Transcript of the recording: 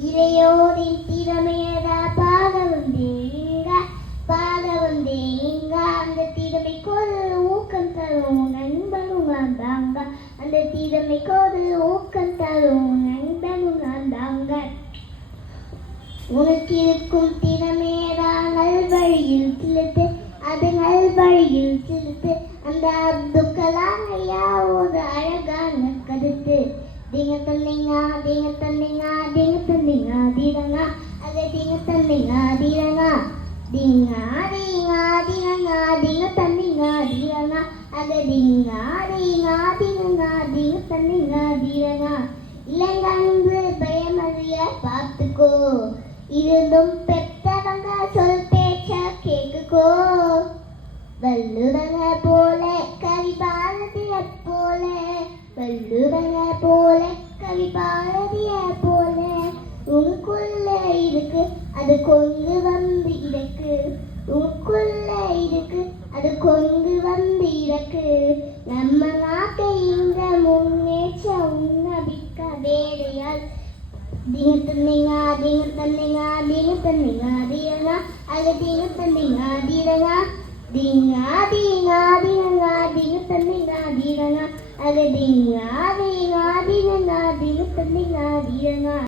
இளையோரின் திறமையதா பாக வந்தேங்க அந்த திறமைக்கு ஒரு ஊக்கம் தரும் நண்பனும் வந்தாங்க அந்த திறமைக்கு ஒரு ஊக்கம் தரும் நண்பனும் வந்தாங்க உனக்கு இருக்கும் திறமையதான் நல்வழியில் செலுத்து அது நல்வழியில் செலுத்து அந்த அப்துல் கலாம் ஐயா ஒரு அழகான கருத்து டிங்க தந்தீங்க தீரங்க அது டிங்க தந்தீங்க தீரங்க டிங்க தந்தீங்க தீரங்க அது டிங்க தந்தீங்க தீரங்க இல்லைங்க பயமறிய பார்த்துக்கோ இருந்தும் பெற்றவங்க சொல் பேச்ச கேக்குக்கோ வள்ளுவங்க போல கவி பாரதிய போல வள்ளுவங்க போல கவி பாரதிய போல உனக்குள்ள இருக்கு அது கொங்கு வந்து இருக்கு உனக்குள்ள இருக்கு அது கொங்கு வந்து இருக்கு நம்ம நாட்டை இங்க முன்னேற்ற உன்னபிக்க வேலையால் டிங்க தந்தீங்க தீரங்க அது டிங்க தந்தீங்க தீரங்க டிங்க தந்தீங்க தீரங்க அது டிங்க தந்தீங்க தீரங்க